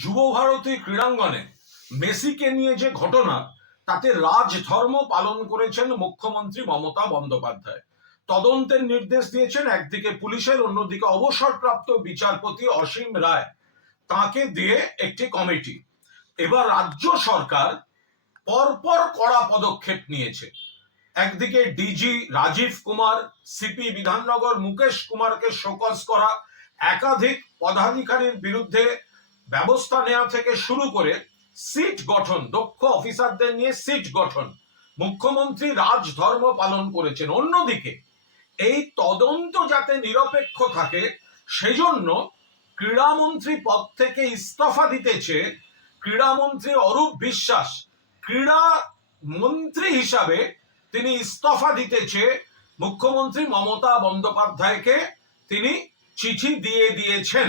যুবভারতী ক্রীড়াঙ্গনে মেসিকে নিয়ে যে ঘটনা, তাতে রাজধর্ম পালন করেছেন মুখ্যমন্ত্রী মমতা বন্দ্যোপাধ্যায়। তদন্তের নির্দেশ দিয়েছেন একদিকে পুলিশের, অন্যদিকে অবসরপ্রাপ্ত বিচারপতি অসীম রায়, তাকে দিয়ে একটি কমিটি। এবার রাজ্য সরকার পরপর কড়া পদক্ষেপ নিয়েছে। একদিকে ডিজি রাজীব কুমার, সিপি বিধাননগর মুকেশ কুমারকে শোকজ করা, একাধিক পদাধিকারীর বিরুদ্ধে ব্যবস্থা নেওয়া থেকে শুরু করে সিট গঠন, দক্ষ অফিসারদের নিয়ে সিট গঠন, মুখ্যমন্ত্রী রাজধর্ম পালন করেছেন। অন্যদিকে এই তদন্ত যাতে নিরপেক্ষ থাকে সেজন্য ক্রীড়ামন্ত্রী পদ থেকে ইস্তফা দিতেছে ক্রীড়ামন্ত্রী অরূপ বিশ্বাস। ক্রীড়া মন্ত্রী হিসাবে তিনি ইস্তফা দিতেছে মুখ্যমন্ত্রী মমতা বন্দ্যোপাধ্যায়কে তিনি চিঠি দিয়ে দিয়েছেন।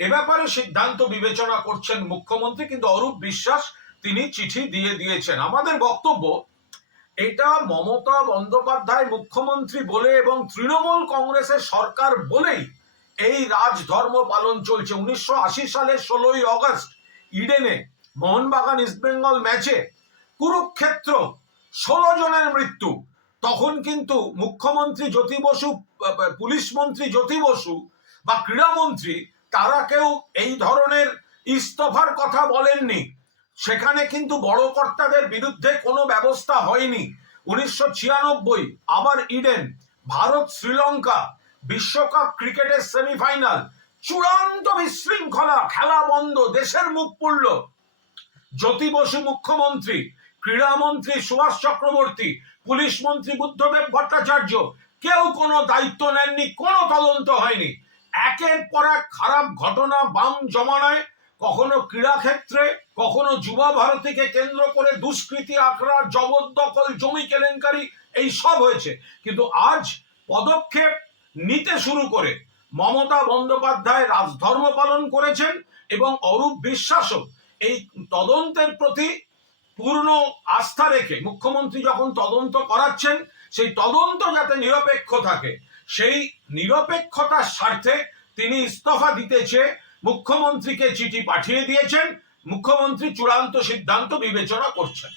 এ ব্যাপারে সিদ্ধান্ত বিবেচনা করছেন মুখ্যমন্ত্রী, কিন্তু অরূপ বিশ্বাস তিনি চিঠি দিয়ে দিয়েছেন। আমাদের বক্তব্য, এটা মমতা বন্দ্যোপাধ্যায় মুখ্যমন্ত্রী বলে এবং তৃণমূল কংগ্রেসের সরকার বলেই এই রাজধর্ম পালন চলছে। 1980 সালের 16ই অগস্ট ইডেনে মোহনবাগান ইস্টবেঙ্গল ম্যাচে কুরুক্ষেত্র 16 জনের মৃত্যু। তখন কিন্তু মুখ্যমন্ত্রী জ্যোতি বসু, পুলিশ মন্ত্রী জ্যোতি বসু বা ক্রীড়ামন্ত্রী, তারা কেউ এই ধরনের ইস্তফার কথা বলেননি। সেখানে কিন্তু বড় কর্তাদের বিরুদ্ধে কোনো ব্যবস্থা হয়নি। 1996 আবার ইডেন, ভারত শ্রীলঙ্কা বিশ্বকাপ ক্রিকেটের সেমিফাইনাল, চূড়ান্ত বিশৃঙ্খলা, খেলা বন্ধ, দেশের মুখ পুড়ল। জ্যোতি বসু মুখ্যমন্ত্রী, ক্রীড়ামন্ত্রী সুভাষ চক্রবর্তী, পুলিশ মন্ত্রী বুদ্ধদেব ভট্টাচার্য কেউ কোনো দায়িত্ব নেননি, কোনো তদন্ত হয়নি। একের পর এক খারাপ ঘটনা বাম জমানায়, কখনো ক্রীড়াক্ষেত্রে, কখনো যুবা ভারতীকে কেন্দ্র করে দুষ্কৃতি, আখড়া, জবরদখল, জমি কেলেঙ্কারি, এই সব হয়েছে। কিন্তু আজ পদক্ষেপ নিতে শুরু করে মমতা বন্দ্যোপাধ্যায় রাজধর্ম পালন করেছেন এবং অরূপ বিশ্বাসও এই তদন্তের প্রতি পূর্ণ আস্থা রেখে মুখ্যমন্ত্রী যখন তদন্ত করাচ্ছেন, সেই তদন্ত যাতে নিরপেক্ষ থাকে, সেই নিরপেক্ষতার স্বার্থে তিনি ইস্তফা দিতেছে মুখ্যমন্ত্রীকে চিঠি পাঠিয়ে দিয়েছেন। মুখ্যমন্ত্রী চূড়ান্ত সিদ্ধান্ত বিবেচনা করছেন।